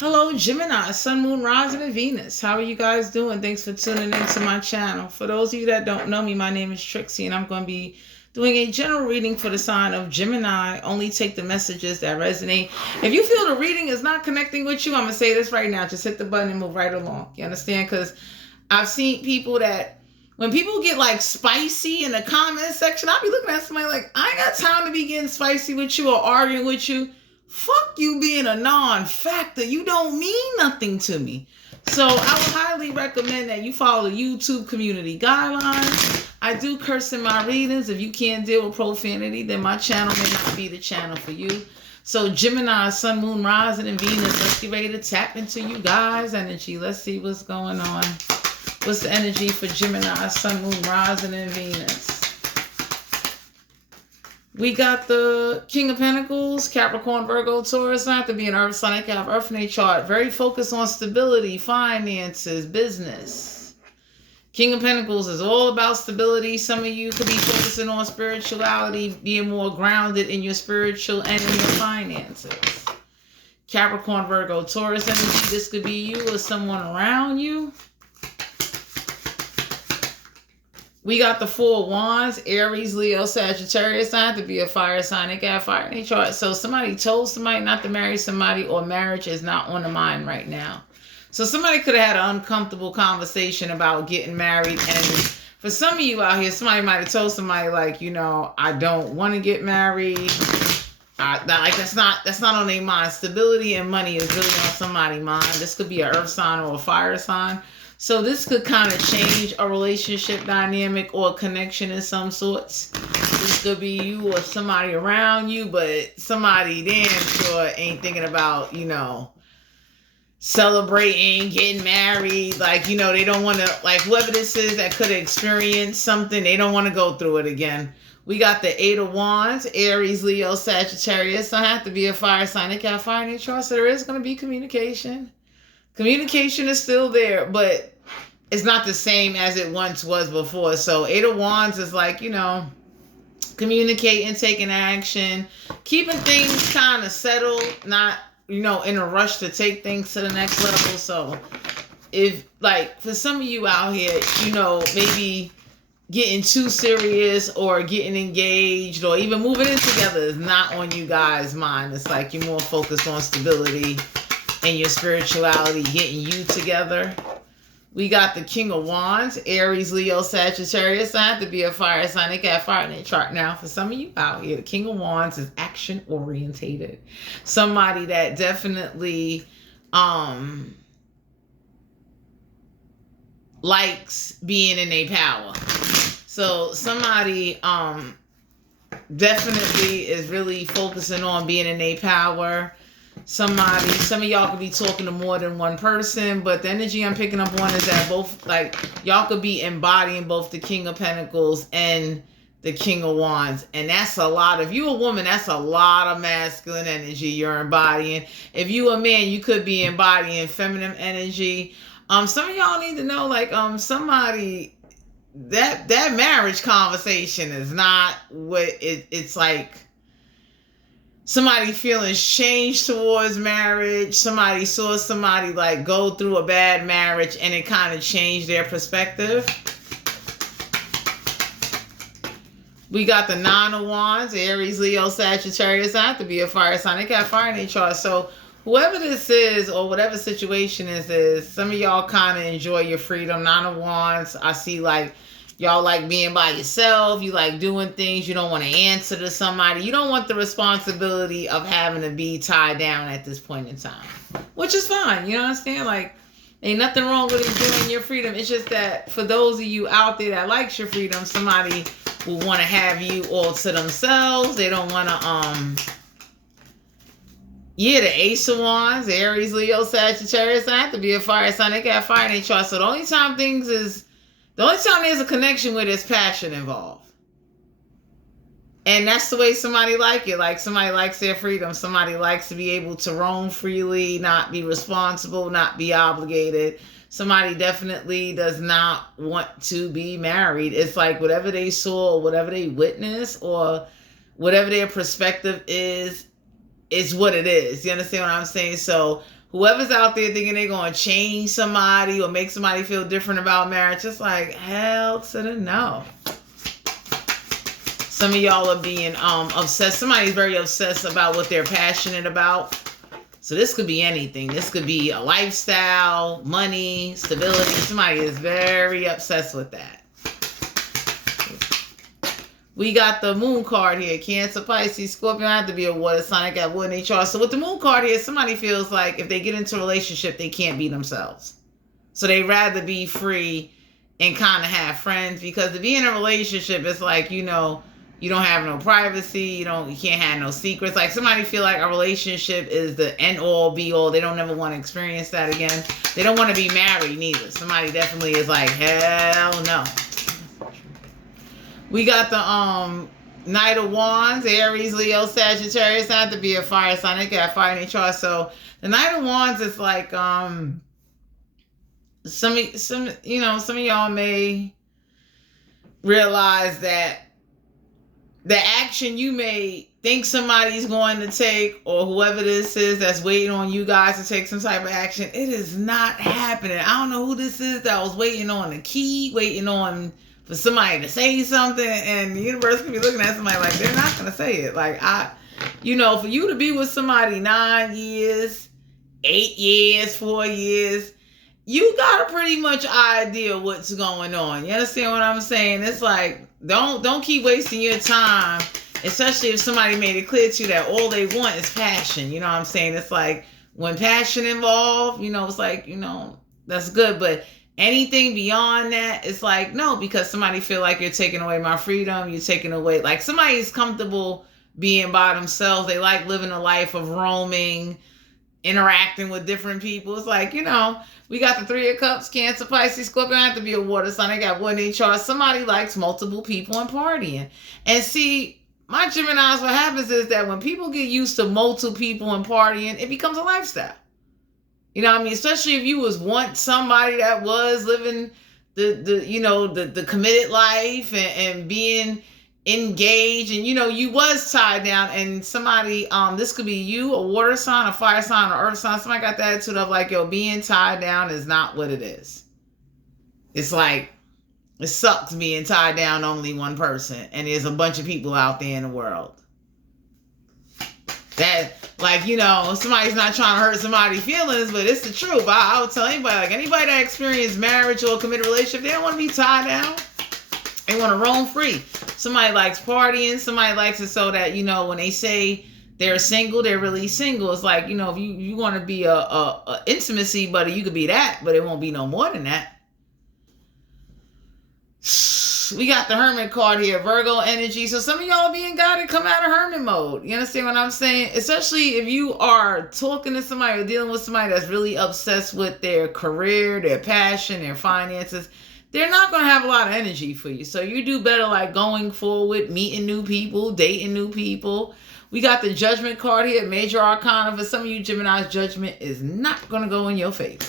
Hello, Gemini, Sun, Moon, Rising, and Venus. How are you guys doing? Thanks for tuning into my channel. For those of you that don't know me, my name is Trixie, and I'm going to be doing a general reading for the sign of Gemini. Only take the messages that resonate. If you feel the reading is not connecting with you, I'm going to say this right now. Just hit the button and move right along. You understand? Because I've seen people that when people get like spicy in the comment section, I'll be looking at somebody like, I ain't got time to be getting spicy with you or arguing with you. Fuck you being a non-factor. You don't mean nothing to me. So I would highly recommend that you follow the YouTube community guidelines. I do curse in my readings. If you can't deal with profanity, then my channel may not be the channel for you. So Gemini, Sun, Moon, Rising, and Venus. Let's get ready to tap into you guys' energy. Let's see what's going on. What's the energy for Gemini, Sun, Moon, Rising, and Venus? We got the King of Pentacles, Capricorn, Virgo, Taurus. Not to be an earth sign. They have earth in their chart. Very focused on stability, finances, business. King of Pentacles is all about stability. Some of you could be focusing on spirituality, being more grounded in your spiritual and in your finances. Capricorn, Virgo, Taurus energy. This could be you or someone around you. We got the Four of Wands, Aries, Leo, Sagittarius. I have to be a fire sign. They got fire in their chart. So somebody told somebody not to marry somebody, or marriage is not on the mind right now. So somebody could have had an uncomfortable conversation about getting married. And for some of you out here, somebody might have told somebody like, you know, I don't want to get married. That's not on their mind. Stability and money is really on somebody's mind. This could be an earth sign or a fire sign. So this could kind of change a relationship dynamic or a connection in some sorts. This could be you or somebody around you, but somebody damn sure ain't thinking about, you know, celebrating, getting married. Like, you know, they don't want to, like whoever this is that could have experienced something, they don't want to go through it again. We got the Eight of Wands, Aries, Leo, Sagittarius. Don't have to be a fire sign. They got fire in their chart, so there is going to be communication. Communication is still there, but it's not the same as it once was before. So Eight of Wands is like, you know, communicating, taking action, keeping things kind of settled, not, you know, in a rush to take things to the next level. So if, like, for some of you out here, you know, maybe getting too serious or getting engaged or even moving in together is not on you guys' mind. It's like you're more focused on stability and your spirituality getting you together. We got the King of Wands, Aries, Leo, Sagittarius. I have to be a fire sign. They got fire in their chart now. For some of you out here, the King of Wands is action orientated. Somebody that definitely likes being in their power. So somebody definitely is really focusing on being in their power. Some of y'all could be talking to more than one person, but the energy I'm picking up on is that both, like, y'all could be embodying both the King of Pentacles and the King of Wands. And that's a lot. If you a woman, that's a lot of masculine energy you're embodying. If you a man, you could be embodying feminine energy. Some of y'all need to know, like, somebody, that marriage conversation is not what it's like. Somebody feeling changed towards marriage. Somebody saw somebody like go through a bad marriage and it kind of changed their perspective. We got the Nine of Wands, Aries, Leo, Sagittarius. I have to be a fire sign. They got fire in their chart. So whoever this is or whatever situation this is, some of y'all kind of enjoy your freedom. Nine of Wands, I see like y'all like being by yourself. You like doing things. You don't want to answer to somebody. You don't want the responsibility of having to be tied down at this point in time, which is fine. You know what I'm saying? Like, ain't nothing wrong with enjoying your freedom. It's just that for those of you out there that likes your freedom, somebody will want to have you all to themselves. They don't want to, yeah, the Ace of Wands, Aries, Leo, Sagittarius. I have to be a fire sign. They got fire in their chart. So the only time there's a connection where there's passion involved. And that's the way somebody like it. Like somebody likes their freedom. Somebody likes to be able to roam freely, not be responsible, not be obligated. Somebody definitely does not want to be married. It's like whatever they saw or whatever they witnessed or whatever their perspective is what it is. You understand what I'm saying? So Whoever's out there thinking they're going to change somebody or make somebody feel different about marriage, it's like, hell to the no. Some of y'all are being obsessed. Somebody's very obsessed about what they're passionate about. So this could be anything. This could be a lifestyle, money, stability. Somebody is very obsessed with that. We got the moon card here. Cancer, Pisces, Scorpio. I have to be a water sign. I got wood in HR. So with the moon card here, somebody feels like if they get into a relationship, they can't be themselves. So they rather be free and kind of have friends, because to be in a relationship, it's like, you know, you don't have no privacy. You can't have no secrets. Like somebody feel like a relationship is the end all be all. They don't ever want to experience that again. They don't want to be married neither. Somebody definitely is like, hell no. We got the Knight of Wands, Aries, Leo, Sagittarius. Not to be a fire sign. They got fire in their chart. So the Knight of Wands is like some of y'all may realize that the action you may think somebody's going to take, or whoever this is that's waiting on you guys to take some type of action, it is not happening. I don't know who this is that was waiting on the key, waiting on for somebody to say something, and the universe can be looking at somebody like they're not going to say it. Like, for you to be with somebody 9 years, 8 years, 4 years, you got a pretty much idea what's going on. You understand what I'm saying? It's like, don't keep wasting your time, especially if somebody made it clear to you that all they want is passion. You know what I'm saying? It's like when passion involved, it's like, that's good. But anything beyond that, it's like, no, because somebody feel like you're taking away my freedom. You're taking away, like somebody's comfortable being by themselves. They like living a life of roaming, interacting with different people. It's like, we got the Three of Cups, Cancer, Pisces, Scorpio. I have to be a water sign. I got one in chart. Somebody likes multiple people and partying. And see, my Geminis, what happens is that when people get used to multiple people and partying, it becomes a lifestyle. You know what I mean? Especially if you was once somebody that was living the committed life and being engaged, and you was tied down, and somebody this could be you, a water sign, a fire sign, or earth sign. Somebody got the attitude of like, yo, being tied down is not what it is. It's like, it sucks being tied down to only one person, and there's a bunch of people out there in the world that, like, somebody's not trying to hurt somebody's feelings, but it's the truth. I would tell anybody, like anybody that experienced marriage or a committed relationship, they don't want to be tied down. They want to roam free. Somebody likes partying. Somebody likes it so that, when they say they're single, they're really single. It's like, if you want to be a intimacy buddy, you could be that, but it won't be no more than that. We got the Hermit card here, Virgo energy. So some of y'all being guided, come out of Hermit mode. You understand what I'm saying? Especially if you are talking to somebody or dealing with somebody that's really obsessed with their career, their passion, their finances. They're not going to have a lot of energy for you. So you do better like going forward, meeting new people, dating new people. We got the Judgment card here, Major Arcana. For some of you, Gemini's judgment is not going to go in your favor.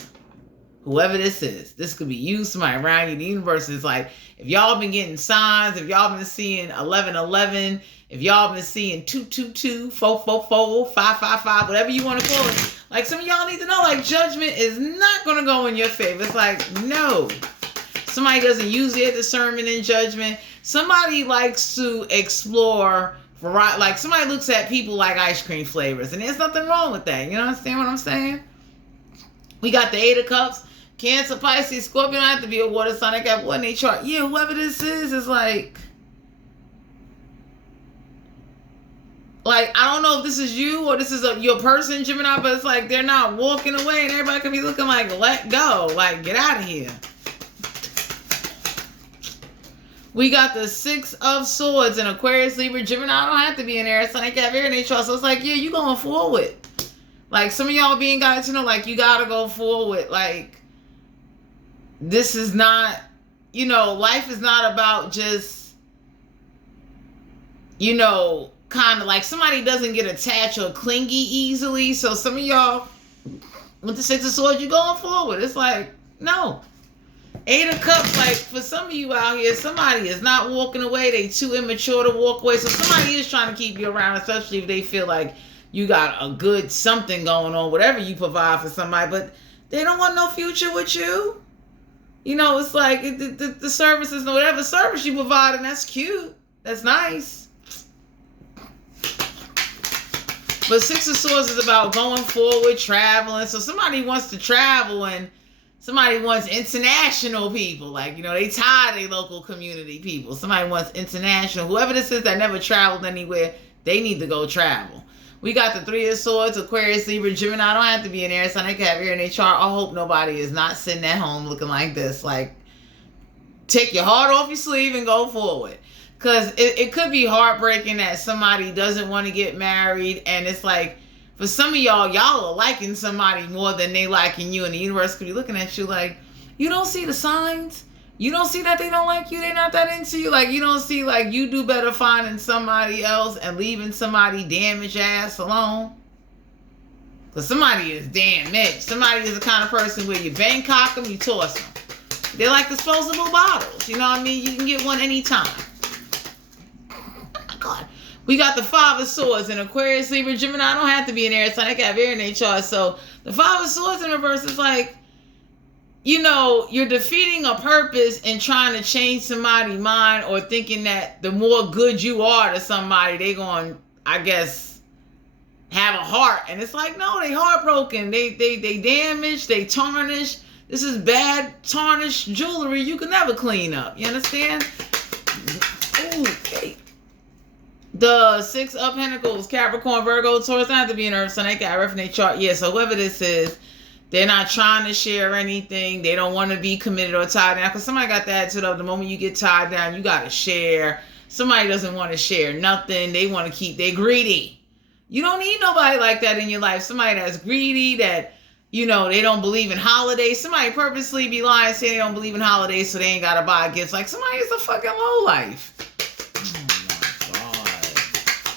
Whoever this is, this could be you, somebody around you. The universe is like, if y'all been getting signs, if y'all been seeing 1111, if y'all been seeing 222, 444, 555, whatever you want to call it. Like some of y'all need to know, like judgment is not going to go in your favor. It's like, no. Somebody doesn't use their discernment and judgment. Somebody likes to explore variety. Like somebody looks at people like ice cream flavors, and there's nothing wrong with that. You understand what I'm saying? We got the Eight of Cups, Cancer, Pisces, Scorpio. I have to be a water sign. I got one in their chart. Yeah, whoever this is like, I don't know if this is you or this is your person, Gemini, but it's like they're not walking away, and everybody could be looking like, let go, like get out of here. We got the Six of Swords in Aquarius, Libra, Gemini. I don't have to be in there. It's like I have air in their chart. So it's like, yeah, you going forward. Like some of y'all being guided to know, like you got to go forward. Like this is not, life is not about just, kind of like somebody doesn't get attached or clingy easily. So some of y'all with the Six of Swords, you going forward. It's like, no. Eight of Cups, like for some of you out here, somebody is not walking away. They too immature to walk away. So somebody is trying to keep you around, especially if they feel like you got a good something going on, whatever you provide for somebody, but they don't want no future with you. You know, it's like the services, whatever service you provide, and that's cute. That's nice. But Six of Swords is about going forward, traveling. So somebody wants to travel, and somebody wants international people. Like, you know, they tired of their local community people. Somebody wants international. Whoever this is that never traveled anywhere, they need to go travel. We got the Three of Swords, Aquarius, Libra, Gemini. I don't have to be an air sign. They can have air in their chart. I hope nobody is not sitting at home looking like this. Like, take your heart off your sleeve and go forward. Because it could be heartbreaking that somebody doesn't want to get married. And it's like, for some of y'all are liking somebody more than they liking you. And the universe could be looking at you like, you don't see the signs? You don't see that they don't like you? They're not that into you? Like, you don't see, like, you do better finding somebody else and leaving somebody damaged ass alone? Because somebody is damaged. Somebody is the kind of person where you Bangkok them, you toss them. They're like disposable bottles. You know what I mean? You can get one anytime. God. We got the Five of Swords in Aquarius, Libra, Gemini. I don't have to be an air sign. I can have air in their chart. So the Five of Swords in reverse is like, you know, you're defeating a purpose and trying to change somebody's mind, or thinking that the more good you are to somebody, they're going, I guess, have a heart. And it's like, no, they heartbroken. They damaged. They tarnished. This is bad, tarnished jewelry you can never clean up. You understand? Ooh, okay. The Six of Pentacles, Capricorn, Virgo, Taurus. Not have to be an earth sign. They got a chart. Yeah, so whoever this is, they're not trying to share anything. They don't want to be committed or tied down. Because somebody got the attitude of the moment you get tied down, you got to share. Somebody doesn't want to share nothing. They want to keep, they're greedy. You don't need nobody like that in your life. Somebody that's greedy, that, you know, they don't believe in holidays. Somebody purposely be lying, saying they don't believe in holidays so they ain't got to buy gifts. Like, somebody is a fucking lowlife.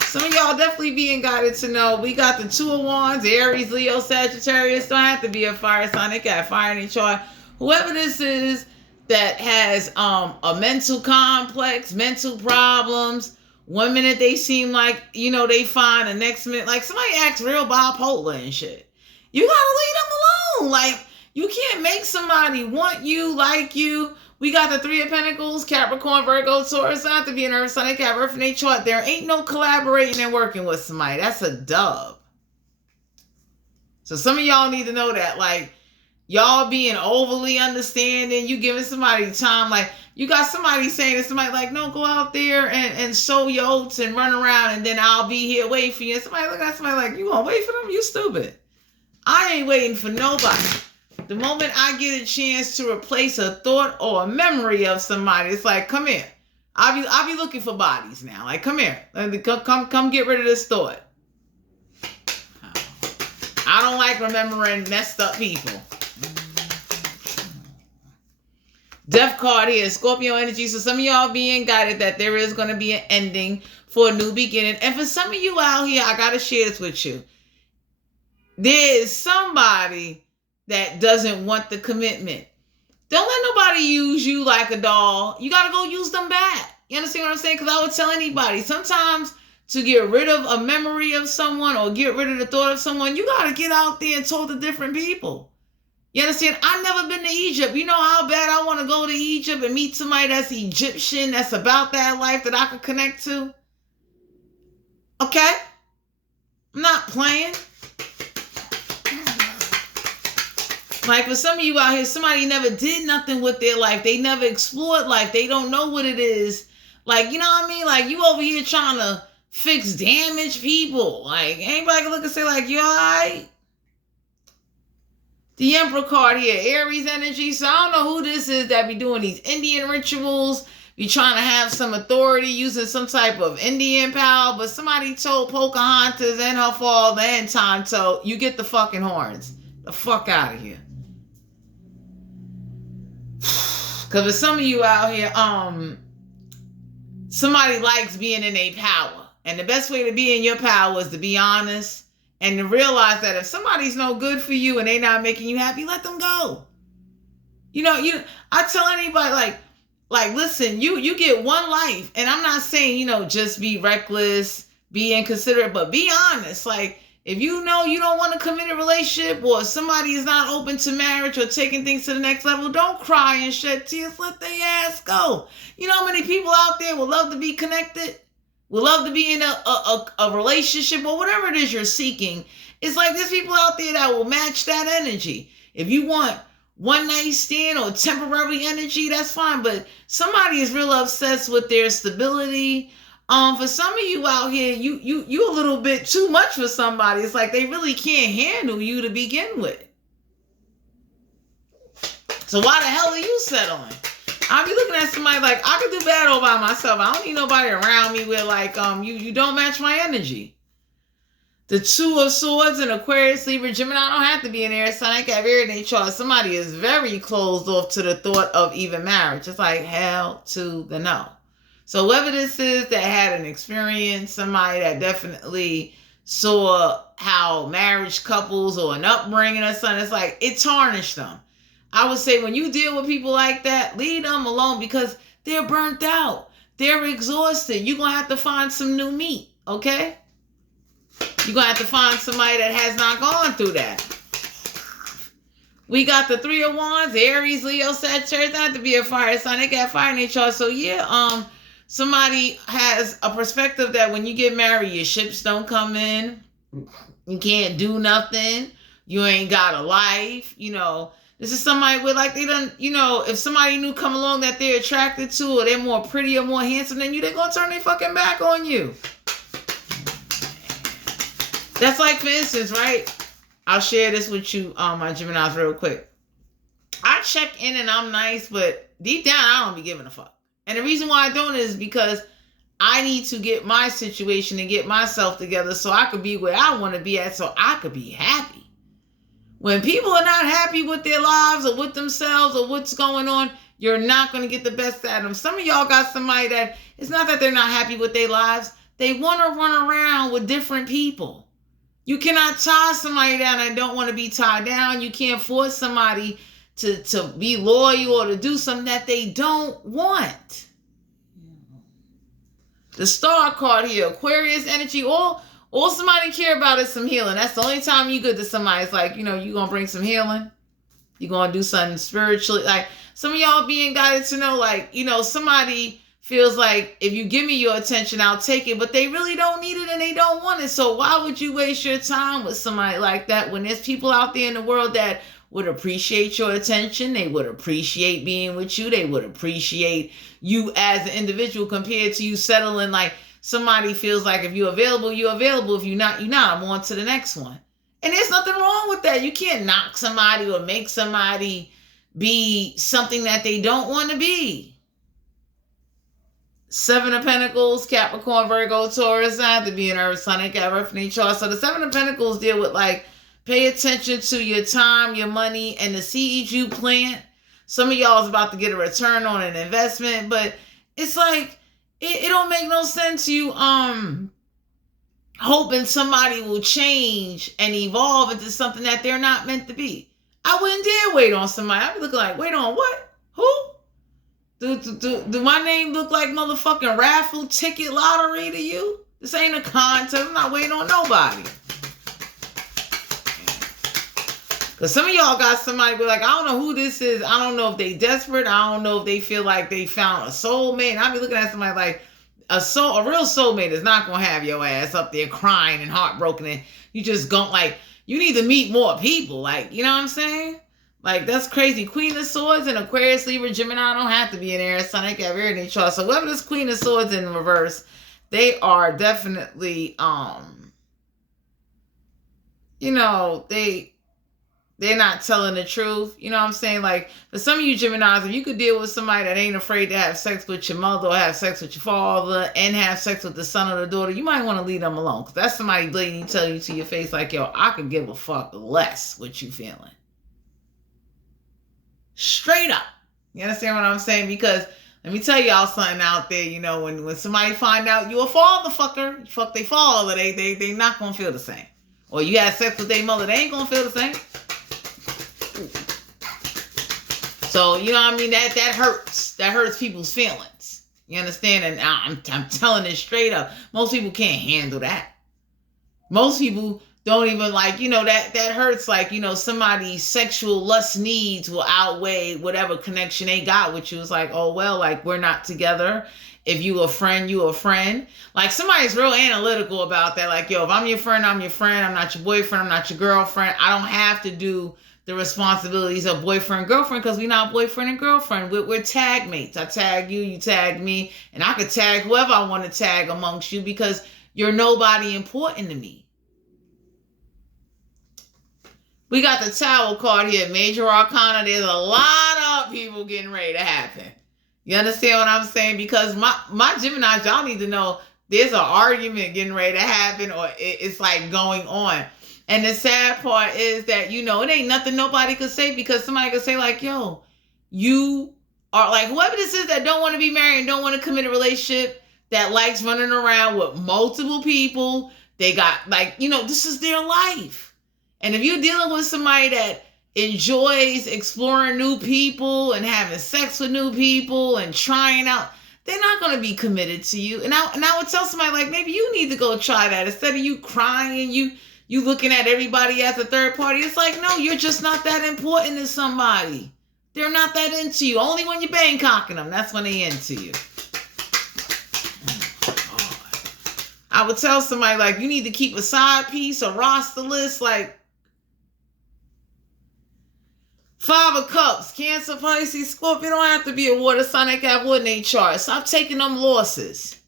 Some of y'all definitely being guided to know. We got the Two of Wands, Aries, Leo, Sagittarius. Don't have to be a fire sign. They got fire in their chart. Whoever this is that has a mental complex, mental problems. 1 minute they seem like, you know, they fine. The next minute, like, somebody acts real bipolar and shit. You gotta leave them alone. Like, you can't make somebody want you, like you. We got the Three of Pentacles, Capricorn, Virgo, Taurus. Not to be an earth sign. They have earth in their chart. There ain't no collaborating and working with somebody. That's a dub. So some of y'all need to know that. Like, y'all being overly understanding. You giving somebody time. Like, you got somebody saying to somebody like, no, go out there and sow your oats and run around, and then I'll be here waiting for you. And somebody look at somebody like, you gonna wait for them? You stupid. I ain't waiting for nobody. The moment I get a chance to replace a thought or a memory of somebody, it's like, come here. I'll be looking for bodies now. Like, come here. Come get rid of this thought. I don't like remembering messed up people. Death card here, Scorpio energy. So some of y'all being guided that there is going to be an ending for a new beginning. And for some of you out here, I got to share this with you. There is somebody that doesn't want the commitment. Don't let nobody use you like a doll. You got to go use them back. You understand what I'm saying? Because I would tell anybody, sometimes to get rid of a memory of someone or get rid of the thought of someone, you got to get out there and talk to different people. You understand? I've never been to Egypt. You know how bad I want to go to Egypt and meet somebody that's Egyptian, that's about that life that I could connect to? Okay? I'm not playing. Like, for some of you out here, somebody never did nothing with their life. They never explored life. They don't know what it is. Like, you know what I mean? Like, you over here trying to fix damaged people. Like, anybody can look and say, like, you all right? The Emperor card here, Aries energy. So I don't know who this is that be doing these Indian rituals. Be trying to have some authority using some type of Indian power. But somebody told Pocahontas and her father and Tonto, you get the fucking horns. The fuck out of here. Because for some of you out here, somebody likes being in their power. And the best way to be in your power is to be honest and to realize that if somebody's no good for you and they not making you happy, let them go. You know, I tell anybody, like, listen, you get one life. And I'm not saying, you know, just be reckless, be inconsiderate, but be honest. Like, If you know you don't want a committed relationship, or if somebody is not open to marriage or taking things to the next level, don't cry and shed tears. Let their ass go. You know how many people out there would love to be connected? Would love to be in a relationship or whatever it is you're seeking. It's like there's people out there that will match that energy. If you want one night stand or temporary energy, that's fine. But somebody is real obsessed with their stability. For some of you out here, you a little bit too much for somebody. It's like they really can't handle you to begin with. So why the hell are you settling? I'll be looking at somebody like, I could do bad all by myself. I don't need nobody around me with like, you don't match my energy. The Two of Swords and Aquarius, Libra, Gemini don't have to be in there. So I have in their chart. Somebody is very closed off to the thought of even marriage. It's like hell to the no. So whoever this is that had an experience, somebody that definitely saw how marriage couples or an upbringing or something, it's like it tarnished them. I would say when you deal with people like that, leave them alone because they're burnt out. They're exhausted. You're going to have to find some new meat, okay? You're going to have to find somebody that has not gone through that. We got the Three of Wands, Aries, Leo, Sagittarius. Not have to be a fire sign. They got fire in their chart. So yeah, somebody has a perspective that when you get married, your ships don't come in. You can't do nothing. You ain't got a life. You know, this is somebody with like they done, you know, if somebody new come along that they're attracted to or they're more pretty or more handsome than you, they're going to turn their fucking back on you. That's like, for instance, right? I'll share this with you, my Geminis, real quick. I check in and I'm nice, but deep down, I don't be giving a fuck. And the reason why I don't is because I need to get my situation and get myself together so I could be where I want to be at, so I could be happy. When people are not happy with their lives or with themselves or what's going on, you're not going to get the best out of them. Some of y'all got somebody that, it's not that they're not happy with their lives. They want to run around with different people. You cannot tie somebody down and don't want to be tied down. You can't force somebody to be loyal or to do something that they don't want. The Star card here, Aquarius energy, all somebody care about is some healing. That's the only time you good to somebody. It's like, you know, you're going to bring some healing. You're going to do something spiritually. Like some of y'all being guided to know, like, you know, somebody feels like if you give me your attention, I'll take it, but they really don't need it and they don't want it. So why would you waste your time with somebody like that when there's people out there in the world that would appreciate your attention? They would appreciate being with you. They would appreciate you as an individual compared to you settling like somebody feels like if you're available, you're available. If you're not, you're not. I'm on to the next one. And there's nothing wrong with that. You can't knock somebody or make somebody be something that they don't want to be. Seven of Pentacles, Capricorn, Virgo, Taurus. I have to be an Earth sign. I got Earth in each chart. So the Seven of Pentacles deal with like pay attention to your time, your money, and the seeds you plant. Some of y'all is about to get a return on an investment, but it's like it don't make no sense. You hoping somebody will change and evolve into something that they're not meant to be. I wouldn't dare wait on somebody. I'd be looking like, wait on what? Who? Do my name look like motherfucking raffle ticket lottery to you? This ain't a contest. I'm not waiting on nobody. Because some of y'all got somebody be like, I don't know who this is. I don't know if they desperate. I don't know if they feel like they found a soulmate. And I'll be looking at somebody like a real soulmate is not going to have your ass up there crying and heartbroken. And you just going like, you need to meet more people. Like, you know what I'm saying? Like, that's crazy. Queen of Swords and Aquarius, Libra, Gemini don't have to be in there. Sun, they got everything chart. So whoever this Queen of Swords in reverse, they are definitely, you know, they're not telling the truth. You know what I'm saying? Like, for some of you Geminis, if you could deal with somebody that ain't afraid to have sex with your mother or have sex with your father and have sex with the son or the daughter, you might want to leave them alone. Because that's somebody blatantly telling you to your face like, yo, I could give a fuck less what you feeling. Straight up. You understand what I'm saying? Because let me tell y'all something out there, you know, when somebody find out you a father fucker, you fuck they father, they not gonna feel the same. Or you had sex with their mother, they ain't gonna feel the same. So, you know what I mean? That hurts. That hurts people's feelings. You understand? And I'm telling it straight up. Most people can't handle that. Most people don't even like, that hurts. Like, somebody's sexual lust needs will outweigh whatever connection they got with you. It's like, oh, well, like, we're not together. If you a friend, you a friend. Like, somebody's real analytical about that. Like, yo, if I'm your friend, I'm your friend. I'm not your boyfriend. I'm not your girlfriend. I don't have to do the responsibilities of boyfriend and girlfriend because we're not boyfriend and girlfriend. We're tag mates. I tag you, you tag me, and I could tag whoever I want to tag amongst you because you're nobody important to me. We got the Tower card here, Major Arcana. There's a lot of people getting ready to happen. You understand what I'm saying? Because my Gemini, y'all need to know there's an argument getting ready to happen, or it's like going on. And the sad part is that, it ain't nothing nobody could say, because somebody could say like, yo, you are like, whoever this is that don't want to be married and don't want to commit a relationship, that likes running around with multiple people. They got like, this is their life. And if you're dealing with somebody that enjoys exploring new people and having sex with new people and trying out, they're not going to be committed to you. And I would tell somebody like, maybe you need to go try that. Instead of you crying, you looking at everybody as a third party. It's like, no, you're just not that important to somebody. They're not that into you. Only when you're Bangkocking them, that's when they into you. I would tell somebody like, you need to keep a side piece, a roster list, like 5 of Cups, Cancer, Pisces, Scorpio. Don't have to be a water sign. They can have wood in their chart. Stop taking them losses.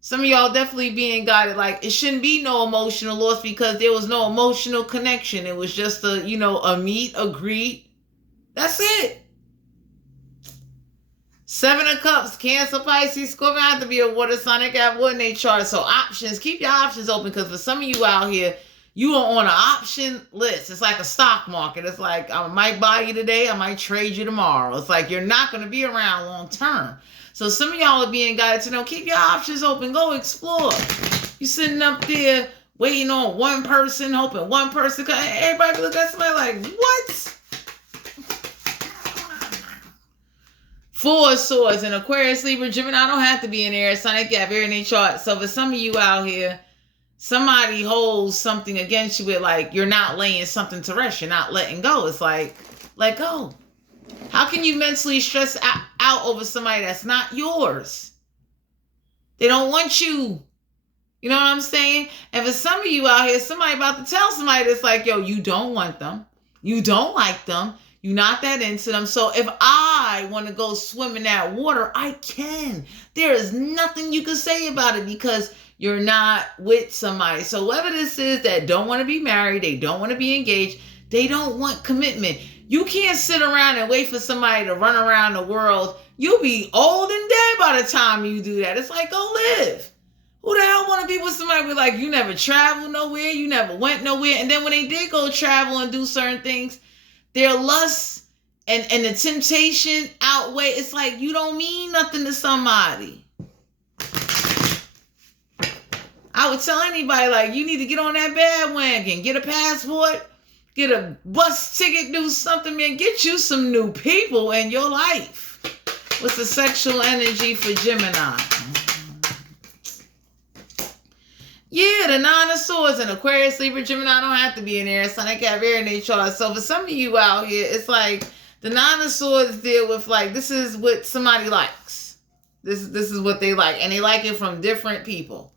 Some of y'all definitely being guided. Like, it shouldn't be no emotional loss because there was no emotional connection. It was just a meet, a greet. That's it. 7 of Cups, Cancer, Pisces, Scorpio. Don't have to be a water sign. They can have wood in their chart. So options, keep your options open, because for some of you out here, you are on an option list. It's like a stock market. It's like, I might buy you today, I might trade you tomorrow. It's like you're not going to be around long term. So some of y'all are being guided to know, keep your options open. Go explore. You sitting up there waiting on one person, hoping one person. Everybody look at somebody like, what? 4 of Swords, and Aquarius, Libra, Gemini. Don't have to be an air sign. They can have air in their chart. So for some of you out here, somebody holds something against you with like, you're not laying something to rest. You're not letting go. It's like, let go. How can you mentally stress out over somebody that's not yours? They don't want you. You know what I'm saying? And for some of you out here, somebody about to tell somebody that's like, yo, you don't want them. You don't like them. You're not that into them. So if I want to go swim in that water, I can. There is nothing you can say about it because you're not with somebody. So whoever this is that don't want to be married, they don't want to be engaged, they don't want commitment. You can't sit around and wait for somebody to run around the world. You'll be old and dead by the time you do that. It's like, go live. Who the hell want to be with somebody with like, you never traveled nowhere, you never went nowhere. And then when they did go travel and do certain things, their lust and the temptation outweigh. It's like, you don't mean nothing to somebody. I would tell anybody, like, you need to get on that bandwagon, get a passport, get a bus ticket, do something, man. Get you some new people in your life. What's the sexual energy for Gemini? Yeah, the 9 of Swords and Aquarius, Libra, Gemini. Don't have to be in air sign. They can have air in their chart. So for some of you out here, it's like the 9 of Swords deal with like, this is what somebody likes. This is what they like. And they like it from different people.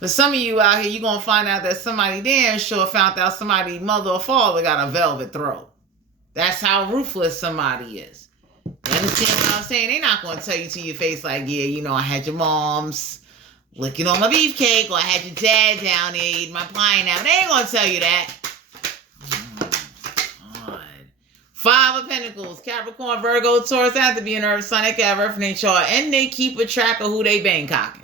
For some of you out here, you're going to find out that somebody damn sure found out somebody's mother or father got a velvet throat. That's how ruthless somebody is. You understand what I'm saying? They're not going to tell you to your face like, yeah, I had your mom's licking on my beefcake, or I had your dad down there eating my pineapple. They ain't going to tell you that. God. 5 of Pentacles, Capricorn, Virgo, Taurus. They have to be an earth sign. They can have earth in their chart. And they keep a track of who they Bangkocking.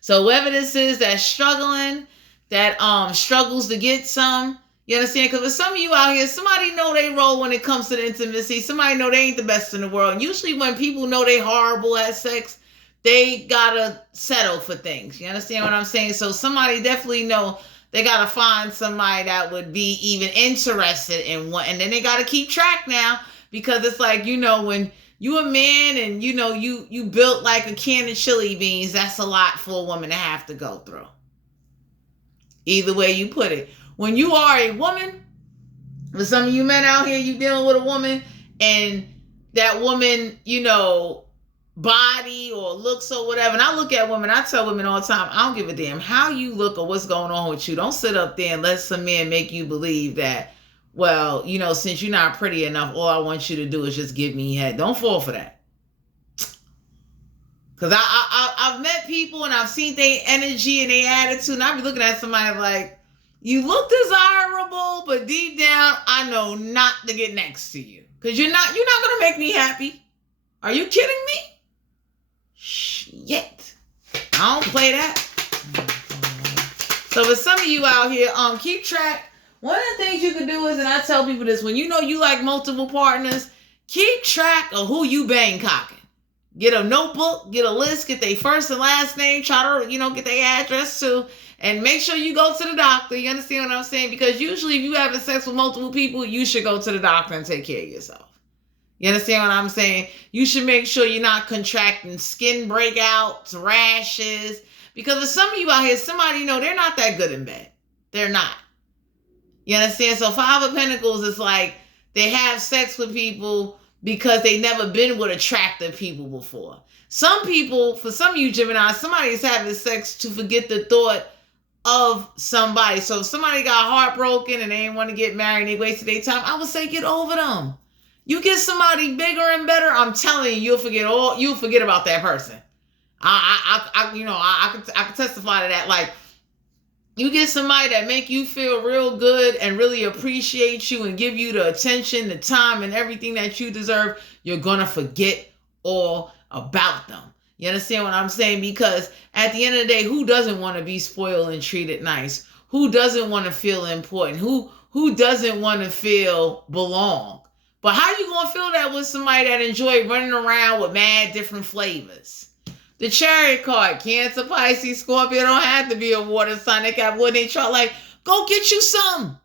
So whoever this is that's struggling, that struggles to get some, you understand? Because for some of you out here, somebody know they roll when it comes to the intimacy. Somebody know they ain't the best in the world. And usually when people know they horrible at sex, they gotta settle for things. You understand what I'm saying? So somebody definitely know they gotta find somebody that would be even interested in one. And then they gotta keep track now, because it's like, when you a man and you built like a can of chili beans, that's a lot for a woman to have to go through. Either way you put it. when you are a woman, for some of you men out here, you dealing with a woman, and that woman, body or looks or whatever. And I look at women, I tell women all the time, I don't give a damn how you look or what's going on with you. Don't sit up there and let some man make you believe that, well, since you're not pretty enough, all I want you to do is just give me head. Don't fall for that. Because I've met people and I've seen their energy and their attitude, and I be looking at somebody like, you look desirable, but deep down, I know not to get next to you. Because you're not going to make me happy. Are you kidding me? Shit. I don't play that. So for some of you out here, keep track. One of the things you can do is, and I tell people this, when you know you like multiple partners, keep track of who you Bangkocking. Get a notebook, get a list, get their first and last name, try to, get their address too, and make sure you go to the doctor. You understand what I'm saying? Because usually if you having sex with multiple people, you should go to the doctor and take care of yourself. You understand what I'm saying? You should make sure you're not contracting skin breakouts, rashes. Because for some of you out here, somebody they're not that good in bed. They're not. You understand? So Five of Pentacles is like they have sex with people because they never been with attractive people before. Some people, for some of you Gemini, somebody is having sex to forget the thought of somebody. So if somebody got heartbroken and they didn't want to get married and they wasted their time, I would say get over them. You get somebody bigger and better, I'm telling you, you'll forget about that person. I can testify to that. Like, you get somebody that make you feel real good and really appreciate you and give you the attention, the time, and everything that you deserve, you're gonna forget all about them. You understand what I'm saying? Because at the end of the day, who doesn't want to be spoiled and treated nice? Who doesn't want to feel important? Who doesn't want to feel belong? But how you gonna feel that with somebody that enjoy running around with mad different flavors? The Chariot card, Cancer, Pisces, Scorpio, don't have to be a water sign. They got what they try, like, go get you some.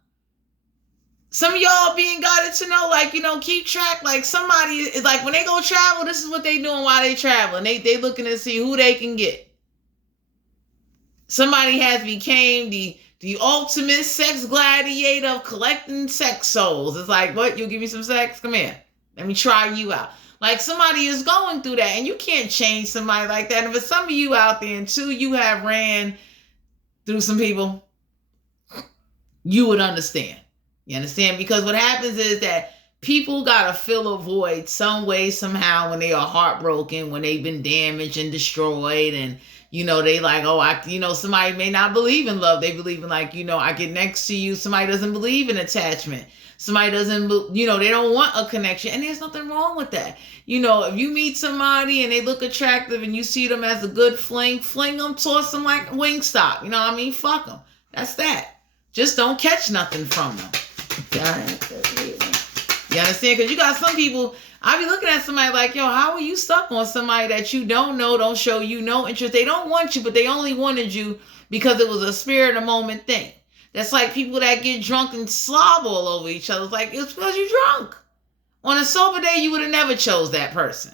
Some of y'all being guided to know, keep track. Like, somebody is like, when they go travel, this is what they doing while they traveling. They looking to see who they can get. Somebody has became the ultimate sex gladiator of collecting sex souls. It's like, what? You give me some sex? Come here. Let me try you out. Like, somebody is going through that, and you can't change somebody like that. And for some of you out there, and two, you have ran through some people, you would understand. You understand? Because what happens is that people got to fill a void some way, somehow, when they are heartbroken, when they've been damaged and destroyed, and they like, somebody may not believe in love. They believe in I get next to you. Somebody doesn't believe in attachment. Somebody doesn't, they don't want a connection. And there's nothing wrong with that. If you meet somebody and they look attractive and you see them as a good fling them, toss them like Wingstop. You know what I mean? Fuck them. That's that. Just don't catch nothing from them. You understand? Because you got some people, I be looking at somebody like, yo, how are you stuck on somebody that you don't know, don't show you no interest? They don't want you, but they only wanted you because it was a spirit of the moment thing. That's like people that get drunk and slob all over each other. It's like, it's because you're drunk. On a sober day, you would have never chose that person.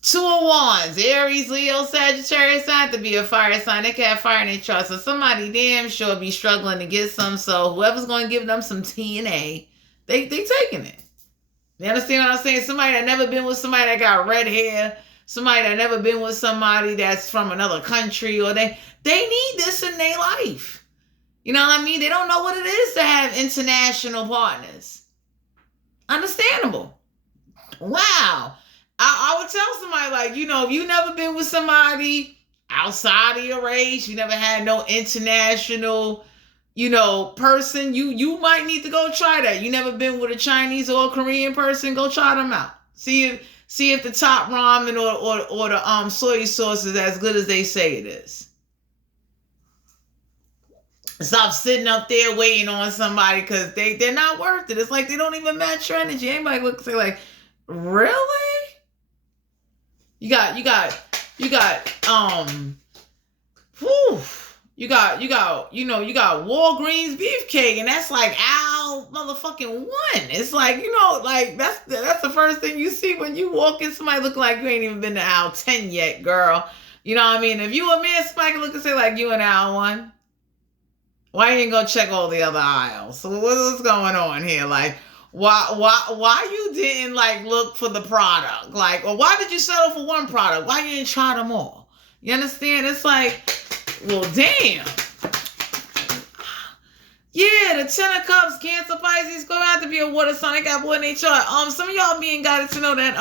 Two of Wands, Aries, Leo, Sagittarius, not to be a fire sign. They can have fire in their chart. So somebody damn sure be struggling to get some. So whoever's going to give them some TNA, they taking it. You understand what I'm saying? Somebody that never been with somebody that got red hair, somebody that never been with somebody that's from another country, or they need this in their life. You know what I mean? They don't know what it is to have international partners. Understandable. Wow. I would tell somebody if you never been with somebody outside of your race, you never had no international, person, you might need to go try that. You never been with a Chinese or a Korean person, go try them out. See if the top ramen or the soy sauce is as good as they say it is. Stop sitting up there waiting on somebody because they're not worth it. It's like they don't even match your energy. Anybody look say like, really? You got Walgreens beefcake, and that's like ow motherfucking one. It's like, that's the first thing you see when you walk in. Somebody looking like you ain't even been to aisle 10 yet, girl. You know what I mean? If you a man, somebody can look and say like you an aisle 1. Why you ain't gonna check all the other aisles? So what's going on here? Like, why you didn't like look for the product? Like, or why did you settle for one product? Why you didn't try them all? You understand? It's like, well, damn. Yeah, the Ten of Cups, Cancer, Pisces, gonna have to be a water sign. They got boy in their chart. Some of y'all being guided to know that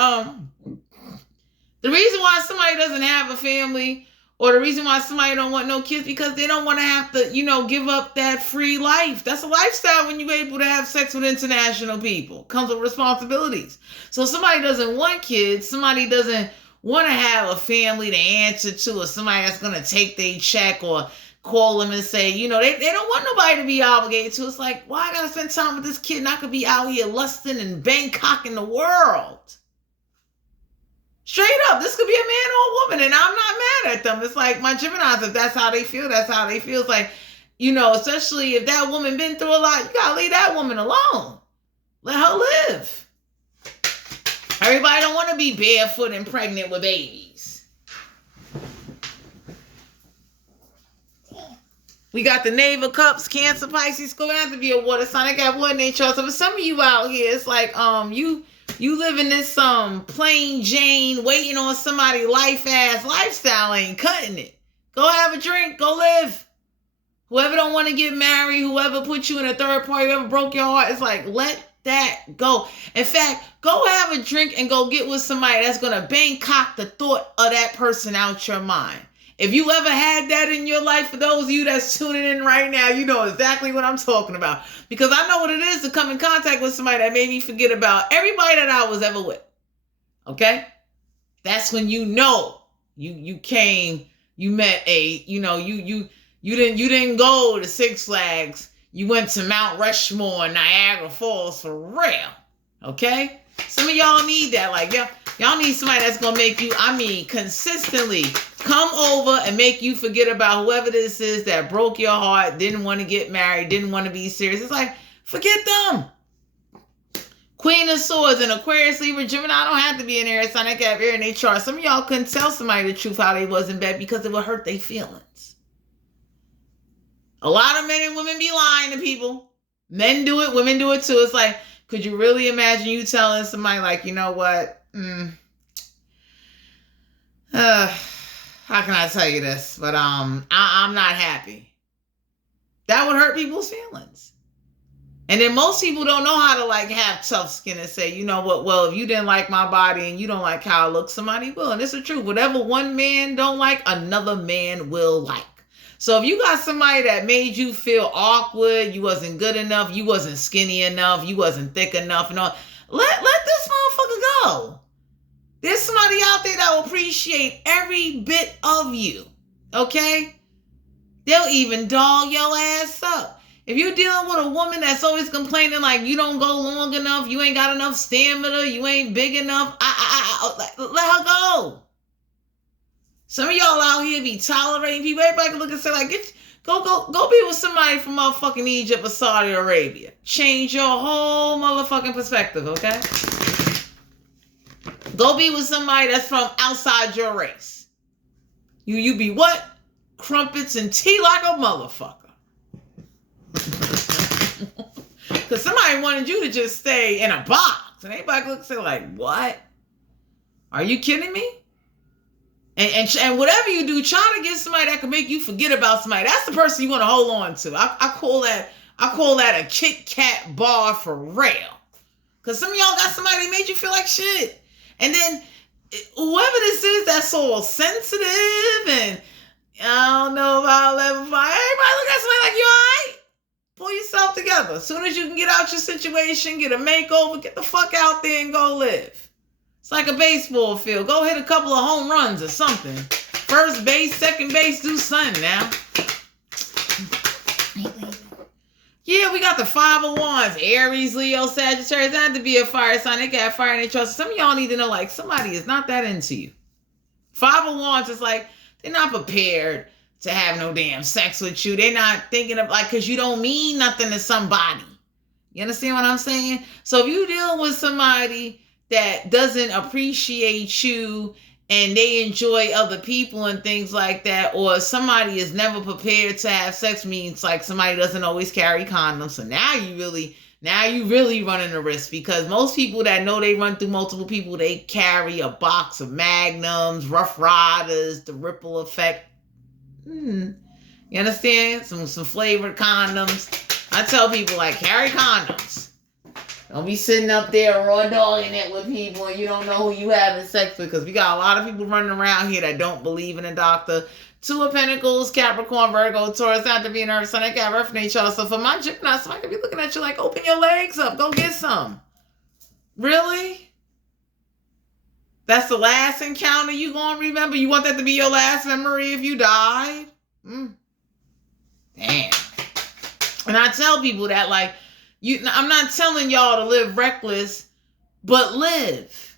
the reason why somebody doesn't have a family, or the reason why somebody don't want no kids, because they don't want to have to, give up that free life. That's a lifestyle when you're able to have sex with international people. Comes with responsibilities. So somebody doesn't want kids, somebody doesn't want to have a family to answer to, or somebody that's going to take their check or call them and say, they don't want nobody to be obligated to. It's like, why I got to spend time with this kid and I could be out here lusting and Bangkok in the world? Straight up, this could be a man or a woman, and I'm not mad at them. It's like my Geminis, if that's how they feel, that's how they feel. It's like, especially if that woman been through a lot, you gotta leave that woman alone. Let her live. Everybody don't want to be barefoot and pregnant with babies. We got the Knave of Cups, Cancer, Pisces, going to have to be a water sign. I got water in their chart. So for some of you out here, it's like you live in this plain Jane, waiting on somebody life-ass lifestyle, ain't cutting it. Go have a drink, go live. Whoever don't want to get married, whoever put you in a third party, whoever broke your heart, it's like, let that go. In fact, go have a drink and go get with somebody that's going to Bangkok the thought of that person out your mind. If you ever had that in your life, for those of you that's tuning in right now, you know exactly what I'm talking about. Because I know what it is to come in contact with somebody that made me forget about everybody that I was ever with. Okay? That's when you came, you met you didn't go to Six Flags. You went to Mount Rushmore, Niagara Falls for real. Okay? Some of y'all need that. Like, y'all need somebody that's going to make you, consistently come over and make you forget about whoever this is that broke your heart, didn't want to get married, didn't want to be serious. It's like, forget them. Queen of Swords and Aquarius, Libra, Gemini don't have to be an air sign. They have air in their chart. Some of y'all couldn't tell somebody the truth how they was in bed because it would hurt their feelings. A lot of men and women be lying to people. Men do it, women do it too. It's like, could you really imagine you telling somebody like, you know what? How can I tell you this? But I'm not happy. That would hurt people's feelings. And then most people don't know how to like have tough skin and say, you know what? Well, if you didn't like my body and you don't like how I look, somebody will. And it's the truth. Whatever one man don't like, another man will like. So if you got somebody that made you feel awkward, you wasn't good enough, you wasn't skinny enough, you wasn't thick enough, and all, let this motherfucker go. There's somebody out there that will appreciate every bit of you, okay? They'll even dog your ass up. If you're dealing with a woman that's always complaining like you don't go long enough, you ain't got enough stamina, you ain't big enough, let her go. Some of y'all out here be tolerating people. Everybody can look and say like, go be with somebody from motherfucking Egypt or Saudi Arabia. Change your whole motherfucking perspective, okay? Go be with somebody that's from outside your race. You be what? Crumpets and tea like a motherfucker. Because somebody wanted you to just stay in a box. And everybody looks and say like, what? Are you kidding me? And whatever you do, try to get somebody that can make you forget about somebody. That's the person you want to hold on to. I call that a Kit Kat bar for real. Because some of y'all got somebody that made you feel like shit. And then whoever this is that's all sensitive and I don't know if I'll ever find. Everybody look at somebody like, you all right? Pull yourself together. As soon as you can get out your situation, get a makeover, get the fuck out there and go live. It's like a baseball field. Go hit a couple of home runs or something. First base, second base, do something now. Yeah, we got the Five of Wands. Aries, Leo, Sagittarius. That had to be a fire sign. They got fire in their trust. Some of y'all need to know, like, somebody is not that into you. Five of Wands is like, they're not prepared to have no damn sex with you. They're not thinking of, like, because you don't mean nothing to somebody. You understand what I'm saying? So if you're dealing with somebody that doesn't appreciate you and they enjoy other people and things like that, or somebody is never prepared to have sex, means like somebody doesn't always carry condoms. So now you really running a risk, because most people that know they run through multiple people, they carry a box of Magnums, Rough Riders, the ripple effect. You understand? Some flavored condoms. I tell people, like, carry condoms. Don't be sitting up there raw dogging it with people and you don't know who you having sex with, because we got a lot of people running around here that don't believe in a doctor. Two of Pentacles, Capricorn, Virgo, Taurus, not to be an Earth sign. I got refinate y'all. So for my Gemini, somebody could be looking at you like, open your legs up. Go get some. Really? That's the last encounter you gonna remember? You want that to be your last memory if you died? Damn. And I tell people that, like, I'm not telling y'all to live reckless, but live.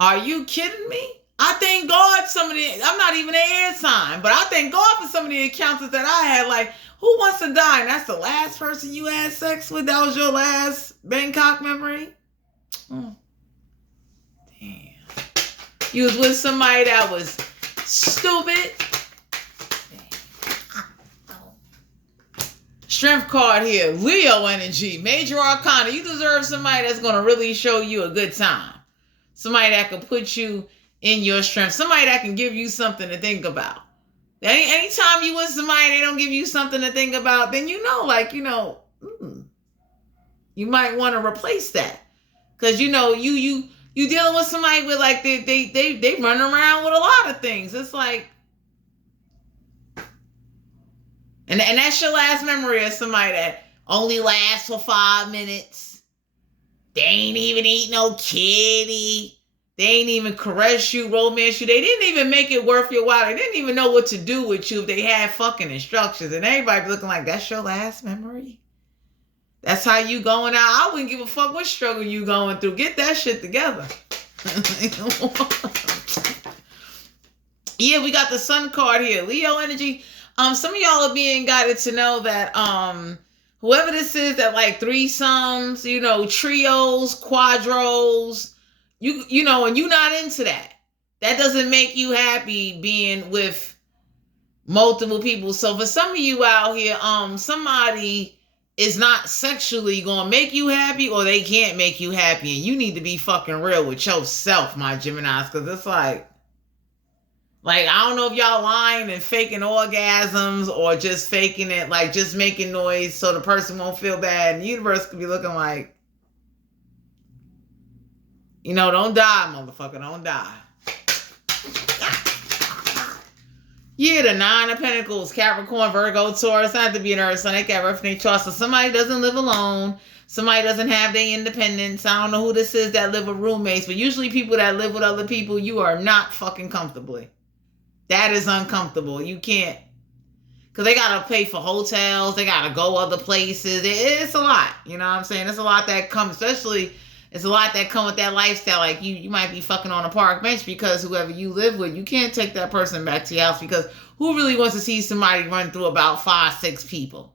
Are you kidding me? I thank God I'm not even an air sign, but I thank God for some of the encounters that I had. Like, who wants to die? And that's the last person you had sex with? That was your last Bangkok memory? Damn. You was with somebody that was stupid? Strength card here. Leo energy. Major arcana. You deserve somebody that's going to really show you a good time. Somebody that can put you in your strength. Somebody that can give you something to think about. Anytime you with somebody they don't give you something to think about, then you know, you might want to replace that. Because, you dealing with somebody with, like, they run around with a lot of things. It's like, and that's your last memory of somebody that only lasts for 5 minutes. They ain't even eat no kitty. They ain't even caress you, romance you. They didn't even make it worth your while. They didn't even know what to do with you if they had fucking instructions. And everybody be looking like, that's your last memory? That's how you going out? I wouldn't give a fuck what struggle you going through. Get that shit together. Yeah, we got the Sun card here. Leo energy. Some of y'all are being guided to know that whoever this is that like threesomes, trios, quadros, you know, and you're not into that. That doesn't make you happy being with multiple people. So for some of you out here, somebody is not sexually gonna make you happy, or they can't make you happy, and you need to be fucking real with yourself, my Geminis, because it's like I don't know if y'all lying and faking orgasms or just faking it, like just making noise so the person won't feel bad. And the universe could be looking like, don't die, motherfucker, don't die. Yeah, the Nine of Pentacles, Capricorn, Virgo, Taurus, not to be an Earth sign. They got refinate trust. So somebody doesn't live alone. Somebody doesn't have their independence. I don't know who this is that live with roommates, but usually people that live with other people, you are not fucking comfortably. That is uncomfortable. You can't, because they got to pay for hotels. They got to go other places. It's a lot. You know what I'm saying? It's a lot that comes, especially, it's a lot that come with that lifestyle. Like you might be fucking on a park bench because whoever you live with, you can't take that person back to your house, because who really wants to see somebody run through about 5-6 people?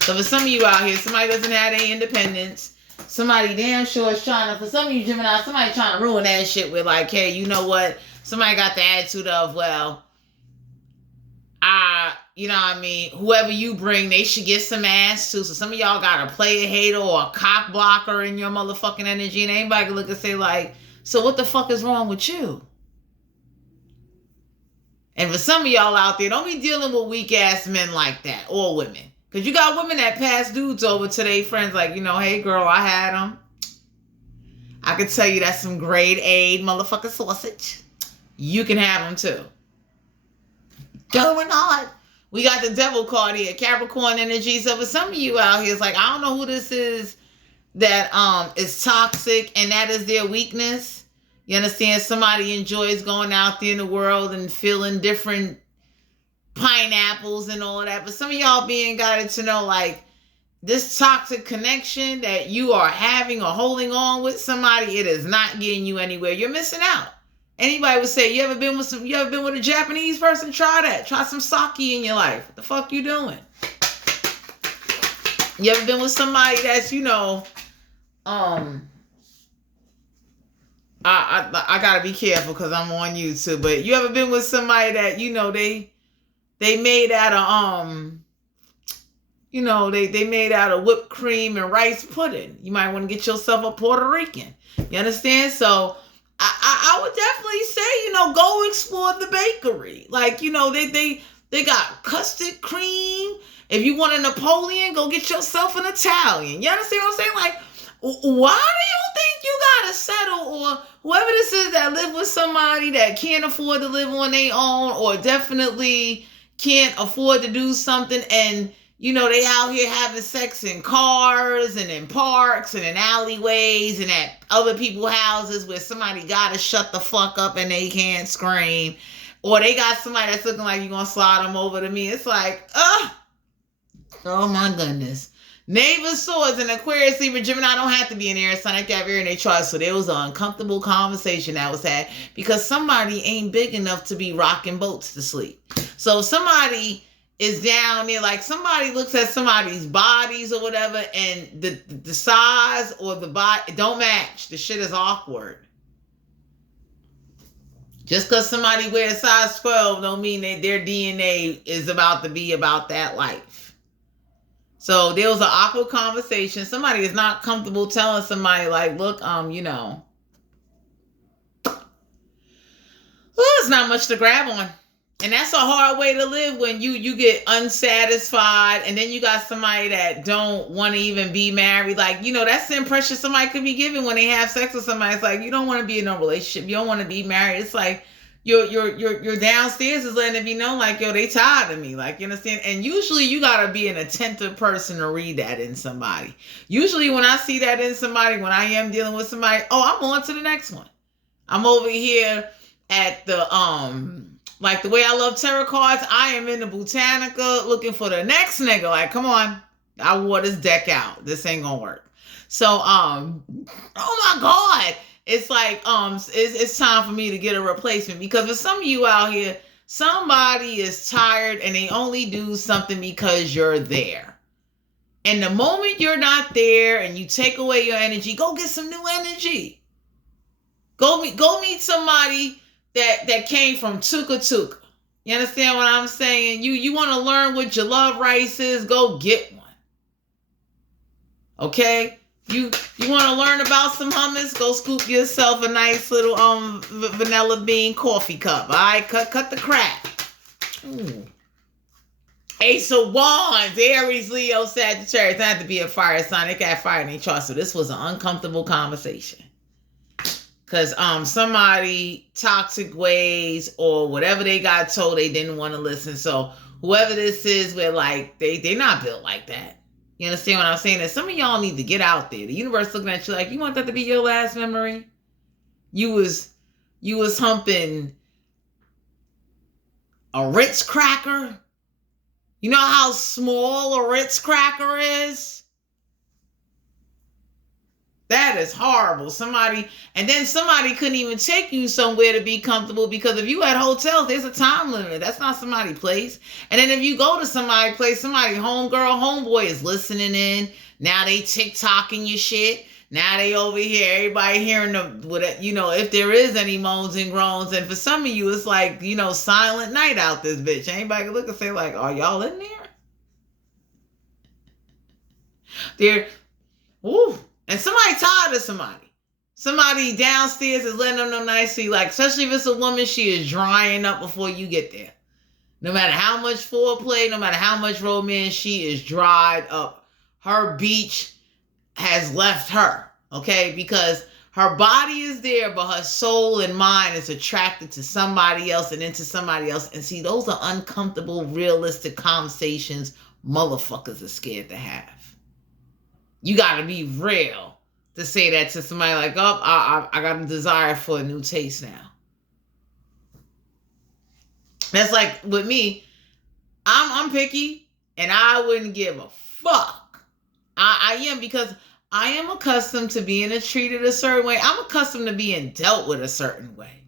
So for some of you out here, somebody doesn't have any independence. Somebody damn sure is trying to, for some of you Gemini, somebody trying to ruin that shit with like, hey, you know what? Somebody got the attitude of, well, whoever you bring, they should get some ass too. So some of y'all got a player hater or a cock blocker in your motherfucking energy, and anybody can look and say like, so what the fuck is wrong with you? And for some of y'all out there, don't be dealing with weak ass men like that, or women. Because you got women that pass dudes over to their friends like, hey girl, I had them. I can tell you that's some grade A motherfucking sausage. You can have them too. Going on. We got the Devil card here, Capricorn energy. So for some of you out here, it's like, I don't know who this is that is toxic and that is their weakness. You understand? Somebody enjoys going out there in the world and feeling different pineapples and all of that. But some of y'all being guided to know, like, this toxic connection that you are having or holding on with somebody, it is not getting you anywhere. You're missing out. Anybody would say, you ever been with a Japanese person? Try that. Try some sake in your life. What the fuck you doing? You ever been with somebody that's, I gotta be careful because I'm on YouTube. But you ever been with somebody that they made out of they made out of whipped cream and rice pudding? You might want to get yourself a Puerto Rican. You understand? So I would definitely say, go explore the bakery. Like, they got custard cream. If you want a Napoleon, go get yourself an Italian. You understand what I'm saying? Like, why do you think you gotta settle, or whoever this is that live with somebody that can't afford to live on their own, or definitely can't afford to do something, and they out here having sex in cars and in parks and in alleyways and at other people's houses where somebody gotta shut the fuck up and they can't scream, or they got somebody that's looking like you're gonna slide them over to me. It's like, oh my goodness. Naval Swords and Aquarius, Libra, Gemini don't have to be an air sign. They have air in their chart. So there was an uncomfortable conversation that was had because somebody ain't big enough to be rocking boats to sleep. So somebody is down there, like somebody looks at somebody's bodies or whatever, and the size or the body don't match. The shit is awkward. Just because somebody wears size 12 don't mean that their DNA is about to be about that life. So there was an awkward conversation. Somebody is not comfortable telling somebody like, look, there's not much to grab on. And that's a hard way to live when you get unsatisfied, and then you got somebody that don't want to even be married. Like, that's the impression somebody could be given when they have sex with somebody. It's like, you don't want to be in a relationship. You don't want to be married. It's like your downstairs is letting it be known, like, yo, they tired of me. Like, you understand? And usually you got to be an attentive person to read that in somebody. Usually when I see that in somebody, when I am dealing with somebody, I'm on to the next one. I'm over here at the, like the way I love tarot cards, I am in the Botanica looking for the next nigga. Like, come on, I wore this deck out. This ain't gonna work. So, oh my God. It's like, it's time for me to get a replacement, because for some of you out here, somebody is tired and they only do something because you're there. And the moment you're not there and you take away your energy, go get some new energy. Go meet somebody that came from Tuka Tuka. You understand what I'm saying? You want to learn what your love rice is, go get one. Okay? You want to learn about some hummus, go scoop yourself a nice little vanilla bean coffee cup. All right? Cut the crap. Ooh. Ace of Wands, Aries, Leo, Sagittarius. It had to be a fire sign. They got fire in their chart. So this was an uncomfortable conversation. Because somebody toxic ways or whatever they got told, they didn't want to listen. So whoever this is, we're like, they not built like that. You understand what I'm saying? That some of y'all need to get out there. The universe looking at you like, you want that to be your last memory? You was humping a Ritz cracker. You know how small a Ritz cracker is? That is horrible. Somebody couldn't even take you somewhere to be comfortable, because if you at hotels, there's a time limit. That's not somebody's place. And then if you go to somebody's place, somebody homegirl, homeboy is listening in. Now they TikToking your shit. Now they over here, everybody hearing if there is any moans and groans. And for some of you, it's like, silent night out this bitch. Anybody can look and say like, are y'all in there? Woo. And somebody tired of somebody. Somebody downstairs is letting them know nicely, like, especially if it's a woman, she is drying up before you get there. No matter how much foreplay, no matter how much romance, she is dried up. Her beach has left her, okay? Because her body is there, but her soul and mind is attracted to somebody else and into somebody else. And see, those are uncomfortable, realistic conversations motherfuckers are scared to have. You got to be real to say that to somebody like, I got a desire for a new taste now. That's like with me, I'm picky and I wouldn't give a fuck. I am, because I am accustomed to being treated a certain way. I'm accustomed to being dealt with a certain way.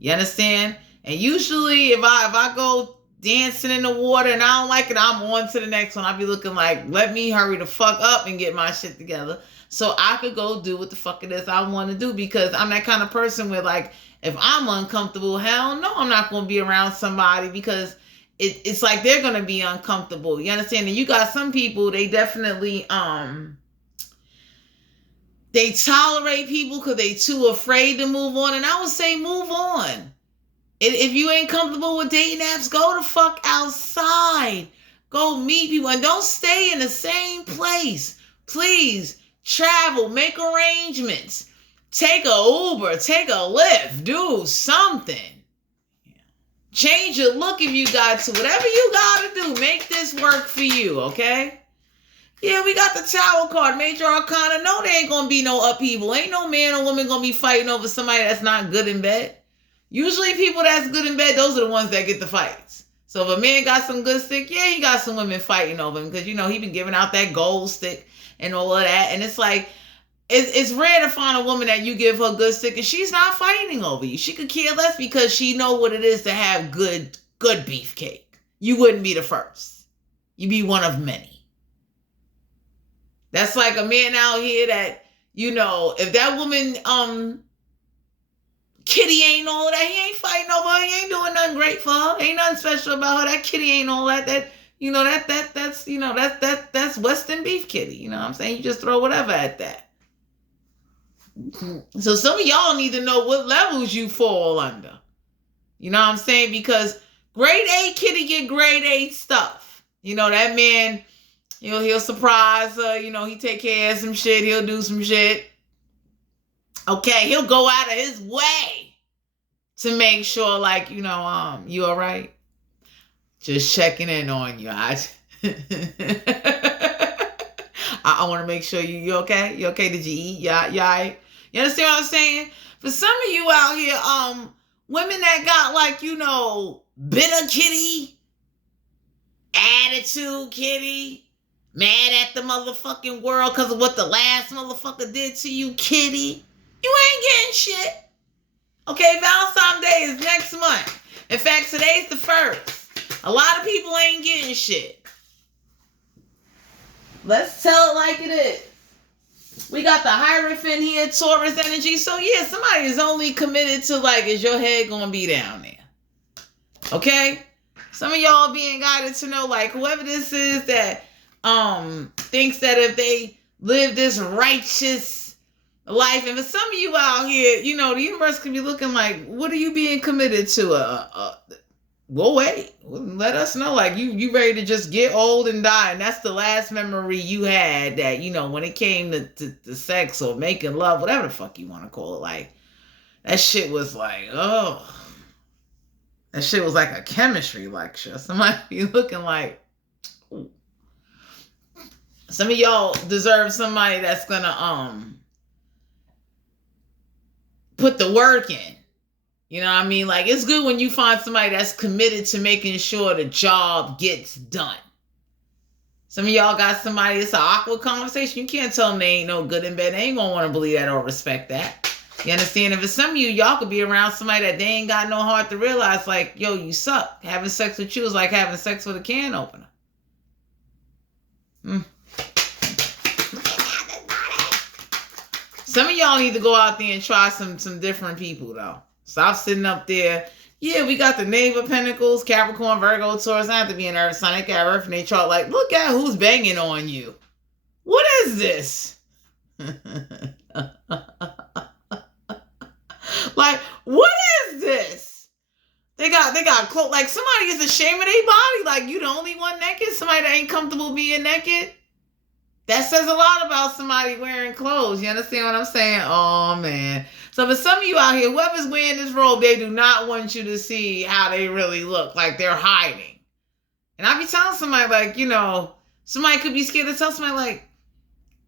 You understand? And usually if I go dancing in the water and I don't like it, I'm on to the next one. I'll be looking like, let me hurry the fuck up and get my shit together so I could go do what the fuck it is I want to do, because I'm that kind of person where, like, if I'm uncomfortable, hell no, I'm not going to be around somebody because it's like they're going to be uncomfortable. You understand? And you got some people, they definitely, they tolerate people because they too afraid to move on. And I would say move on. If you ain't comfortable with dating apps, go the fuck outside. Go meet people and don't stay in the same place. Please travel, make arrangements. Take a Uber, take a Lyft, do something. Change your look if you got to. Whatever you got to do, make this work for you, okay? Yeah, we got the Tower card, Major Arcana. No, there ain't going to be no upheaval. Ain't no man or woman going to be fighting over somebody that's not good in bed. Usually people that's good in bed, those are the ones that get the fights. So if a man got some good stick, yeah, he got some women fighting over him because, you know, he been giving out that gold stick and all of that. And it's like, it's rare to find a woman that you give her good stick and she's not fighting over you. She could care less because she know what it is to have good beefcake. You wouldn't be the first. You'd be one of many. That's like a man out here that, you know, if that woman, kitty ain't all of that. He ain't fighting over her. He ain't doing nothing great for her. Ain't nothing special about her. That kitty ain't all that. That, you know, that's Western beef kitty. You know what I'm saying? You just throw whatever at that. So some of y'all need to know what levels you fall under. You know what I'm saying? Because grade A kitty get grade A stuff. You know, that man, you know, he'll surprise her. You know, he take care of some shit. He'll do some shit. Okay, he'll go out of his way to make sure, like, you know, you all right? Just checking in on you. I want to make sure you okay? You okay? Did you eat? You all right? You understand what I'm saying? For some of you out here, women that got, like, you know, bitter kitty, attitude kitty, mad at the motherfucking world because of what the last motherfucker did to you, kitty. You ain't getting shit. Okay, Valentine's Day is next month. In fact, today's the 1st. A lot of people ain't getting shit. Let's tell it like it is. We got the Hierophant here, Taurus energy. So yeah, somebody is only committed to, like, is your head gonna be down there? Okay? Some of y'all being guided to know, like, whoever this is that thinks that if they live this righteous life, and for some of you out here, you know, the universe could be looking like, what are you being committed to? Well, wait, let us know. Like, you ready to just get old and die, and that's the last memory you had that, you know, when it came to sex or making love, whatever the fuck you want to call it, like, that shit was like, oh, that shit was like a chemistry lecture. Somebody be looking like, ooh. Some of y'all deserve somebody that's gonna put the work in. You know what I mean? Like, it's good when you find somebody that's committed to making sure the job gets done. Some of y'all got somebody, it's an awkward conversation. You can't tell them they ain't no good in bed. They ain't gonna want to believe that or respect that. You understand? If it's some of you, y'all could be around somebody that they ain't got no heart to realize, like, yo, you suck. Having sex with you is like having sex with a can opener. Some of y'all need to go out there and try some different people, though. Stop sitting up there. Yeah, we got the Knave of Pentacles, Capricorn, Virgo, Taurus. I have to be an Earth sign. They got Earth and they chart like, look at who's banging on you. What is this? Like, what is this? They got clothes. Like, somebody is ashamed of their body. Like, you the only one naked? Somebody that ain't comfortable being naked? That says a lot about somebody wearing clothes. You understand what I'm saying? Oh, man. So for some of you out here, whoever's wearing this robe, they do not want you to see how they really look. Like, they're hiding. And I be telling somebody, like, you know, somebody could be scared to tell somebody, like,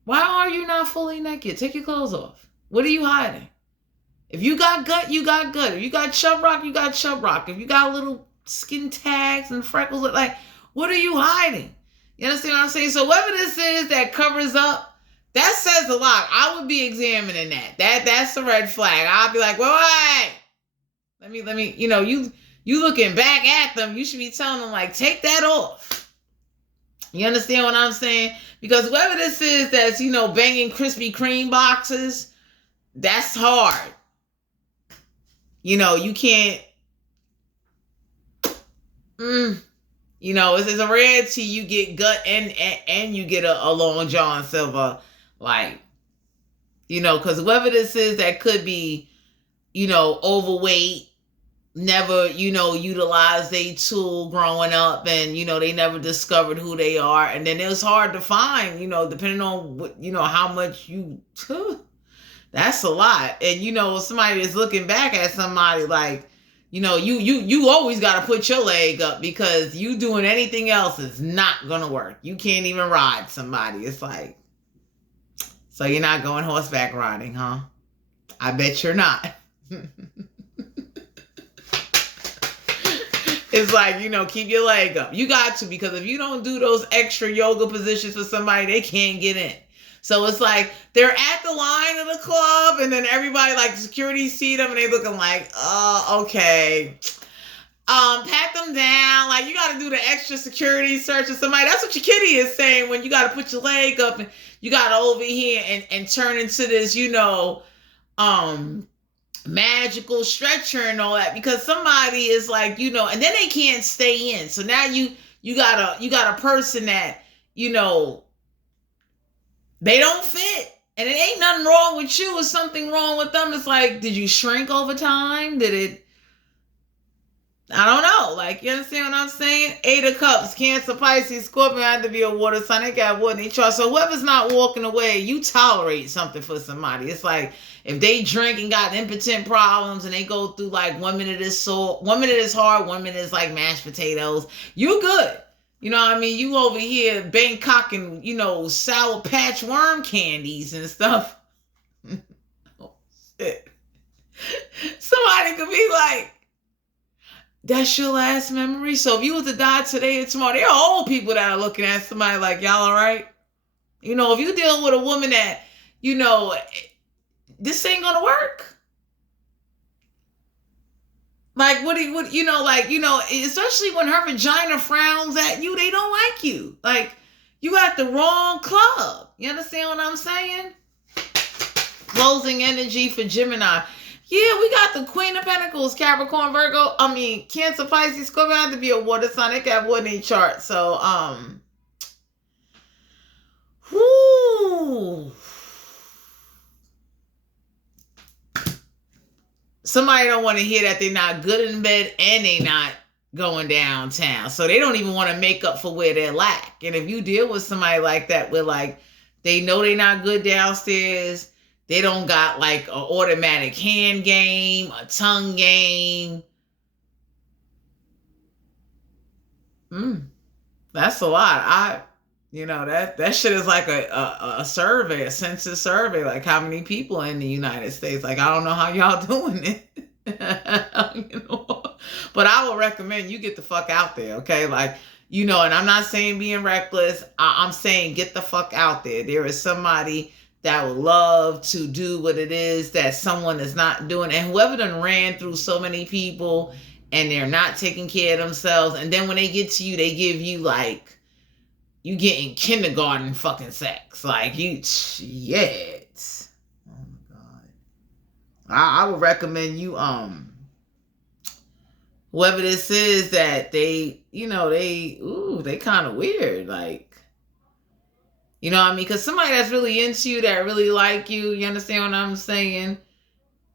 why are you not fully naked? Take your clothes off. What are you hiding? If you got gut, you got gut. If you got chub rock, you got chub rock. If you got little skin tags and freckles, like, what are you hiding? You understand what I'm saying? So whatever this is that covers up, that says a lot. I would be examining that. That's a red flag. I'll be like, wait. Let me, you know, you You looking back at them, you should be telling them, like, take that off. You understand what I'm saying? Because whoever this is that's, banging Krispy Kreme boxes, that's hard. You can't, it's a rarity you get gut and you get a Long John Silver, like, because whoever this is that could be, overweight, never, utilized a tool growing up, and, they never discovered who they are. And then it was hard to find, depending on what, how much that's a lot. And, somebody is looking back at somebody like, you always got to put your leg up, because you doing anything else is not going to work. You can't even ride somebody. It's like, so you're not going horseback riding, huh? I bet you're not. It's like, keep your leg up. You got to, because if you don't do those extra yoga positions for somebody, they can't get in. So it's like they're at the line of the club, and then everybody, like, security see them, and they looking like, oh, okay. Pat them down. Like, you got to do the extra security search of somebody. That's what your kitty is saying when you got to put your leg up and you got to over here and turn into this, magical stretcher and all that, because somebody is like, and then they can't stay in. So now you got a person that, they don't fit, and it ain't nothing wrong with you. It's something wrong with them. It's like, did you shrink over time? I don't know. Like, you understand what I'm saying? 8 of Cups, Cancer, Pisces, Scorpio had to be a water sign. They got water in their chart. So whoever's not walking away, you tolerate something for somebody. It's like, if they drink and got impotent problems, and they go through, like, 1 minute is salt, 1 minute is hard, 1 minute is like mashed potatoes, you good. You know what I mean? You over here Bangkoking, Sour Patch worm candies and stuff. Oh, shit. Somebody could be like, that's your last memory? So if you was to die today or tomorrow, there are old people that are looking at somebody like, y'all all right? If you dealing with a woman that, this ain't gonna work. Like, especially when her vagina frowns at you, they don't like you. Like, you at the wrong club. You understand what I'm saying? Closing energy for Gemini. Yeah, we got the Queen of Pentacles, Capricorn, Virgo. Cancer, Pisces, Scorpio have to be a water sign. They got water in their chart. So, somebody don't want to hear that they're not good in bed and they not going downtown. So they don't even want to make up for where they're lack. And if you deal with somebody like that, where, like, they know they're not good downstairs, they don't got, like, an automatic hand game, a tongue game. That's a lot. That shit is like a survey, a census survey, like how many people in the United States. Like, I don't know how y'all doing it. But I would recommend you get the fuck out there, okay? Like, and I'm not saying being reckless. I'm saying get the fuck out there. There is somebody that would love to do what it is that someone is not doing. And whoever done ran through so many people and they're not taking care of themselves, and then when they get to you, they give you, like, you getting kindergarten fucking sex. Like, shit. Oh my God. I would recommend you, whoever this is that they kind of weird. Like, you know what I mean? Because somebody that's really into you, that really like you understand what I'm saying?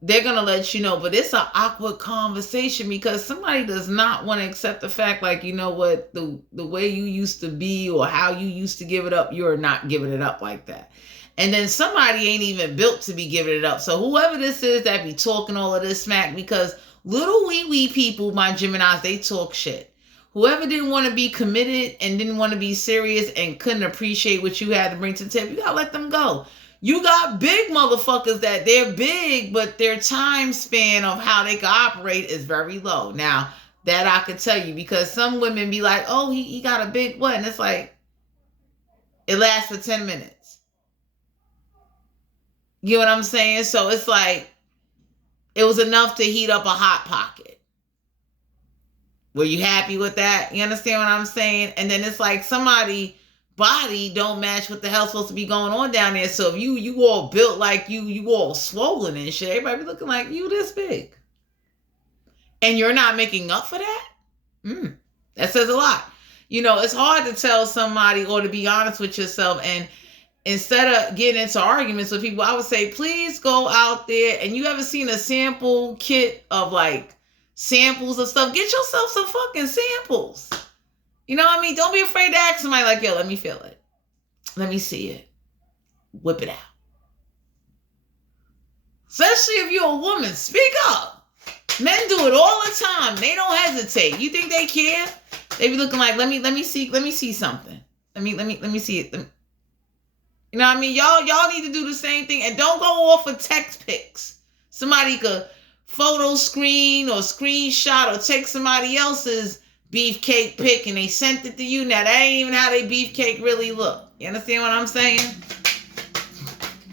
They're going to let you know, but it's an awkward conversation, because somebody does not want to accept the fact, like, what, the way you used to be or how you used to give it up, you're not giving it up like that. And then somebody ain't even built to be giving it up. So whoever this is that be talking all of this smack, because little wee people, my Geminis, they talk shit. Whoever didn't want to be committed and didn't want to be serious and couldn't appreciate what you had to bring to the table, you got to let them go. You got big motherfuckers that they're big, but their time span of how they can operate is very low. Now, that I could tell you, because some women be like, oh, he got a big what? And it's like, it lasts for 10 minutes. You know what I'm saying? So it's like, it was enough to heat up a hot pocket. Were you happy with that? You understand what I'm saying? And then it's like somebody body don't match what the hell's supposed to be going on down there. So if you all built like you all swollen and shit, everybody be looking like you this big. And you're not making up for that? That says a lot. You know, it's hard to tell somebody or to be honest with yourself. And instead of getting into arguments with people, I would say, please go out there. And you ever seen a sample kit of like samples of stuff? Get yourself some fucking samples. You know what I mean? Don't be afraid to ask somebody like, yo, let me feel it. Let me see it. Whip it out. Especially if you're a woman, speak up. Men do it all the time. They don't hesitate. You think they care? They be looking like, let me see something. Let me see it. You know what I mean? Y'all need to do the same thing. And don't go off of text pics. Somebody could photo screen or screenshot or take somebody else's beefcake pic and they sent it to you. Now that ain't even how they beefcake really look. You understand what I'm saying?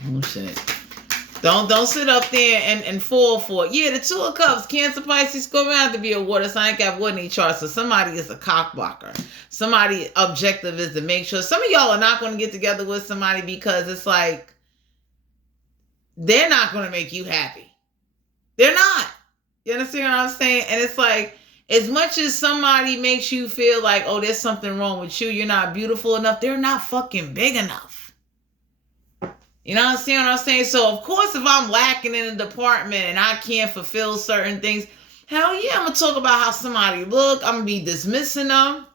Oh shit. Don't sit up there and fall for it. Yeah, the Two of Cups, Cancer, Pisces, Scorpio have to be a water sign. Got water in their chart, so somebody is a cockblocker. Somebody objective is to make sure. Some of y'all are not going to get together with somebody because it's like they're not going to make you happy. They're not. You understand what I'm saying? And it's like, as much as somebody makes you feel like, oh, there's something wrong with you, you're not beautiful enough, they're not fucking big enough. You know what I'm saying? So, of course, if I'm lacking in a department and I can't fulfill certain things, hell yeah, I'm going to talk about how somebody look. I'm going to be dismissing them.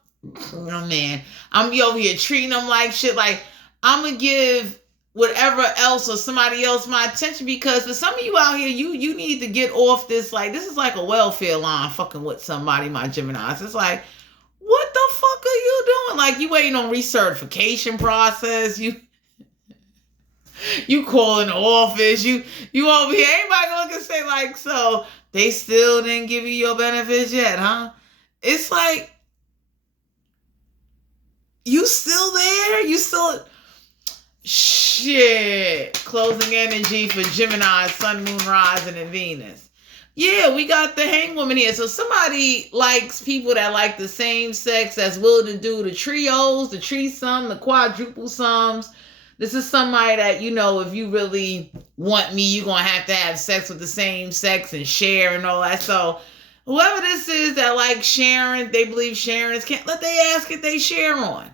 Oh, man. I'm going to be over here treating them like shit. Like, I'm going to give whatever else or somebody else my attention because for some of you out here, you need to get off this. Like, this is like a welfare line fucking with somebody, my Geminis. It's like, what the fuck are you doing? Like, you waiting on recertification process. You calling the office, you over here, anybody gonna look and say like, so they still didn't give you your benefits yet, huh? It's like, you still there? You still, shit. Closing energy for Gemini, Sun, Moon, Rising, and Venus. Yeah, we got the hangwoman here. So somebody likes people that like the same sex that's willing to do the trios, the threesome, the quadruple sums. This is somebody that, you know, if you really want me, you're going to have sex with the same sex and share and all that. So whoever this is that likes sharing, they believe sharing is, can't let they ask if they share on.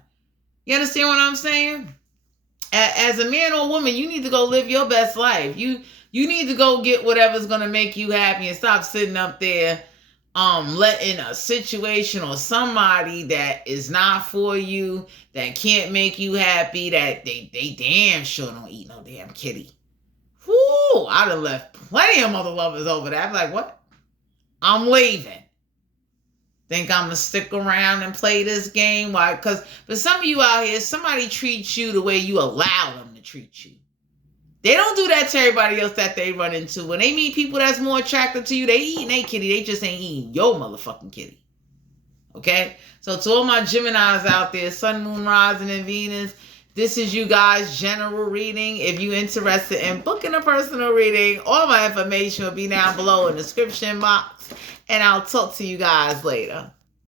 You understand what I'm saying? As a man or woman, you need to go live your best life. You need to go get whatever's going to make you happy and stop sitting up there letting a situation or somebody that is not for you, that can't make you happy, that they damn sure don't eat no damn kitty. Whoo, I'd have left plenty of mother lovers over there. I'd be like, what? I'm leaving. Think I'm going to stick around and play this game? Why? Because for some of you out here, somebody treats you the way you allow them to treat you. They don't do that to everybody else that they run into. When they meet people that's more attractive to you, they eating their kitty. They just ain't eating your motherfucking kitty. Okay? So to all my Geminis out there, Sun, Moon, Rising, and Venus, this is you guys' general reading. If you're interested in booking a personal reading, all my information will be down below in the description box. And I'll talk to you guys later.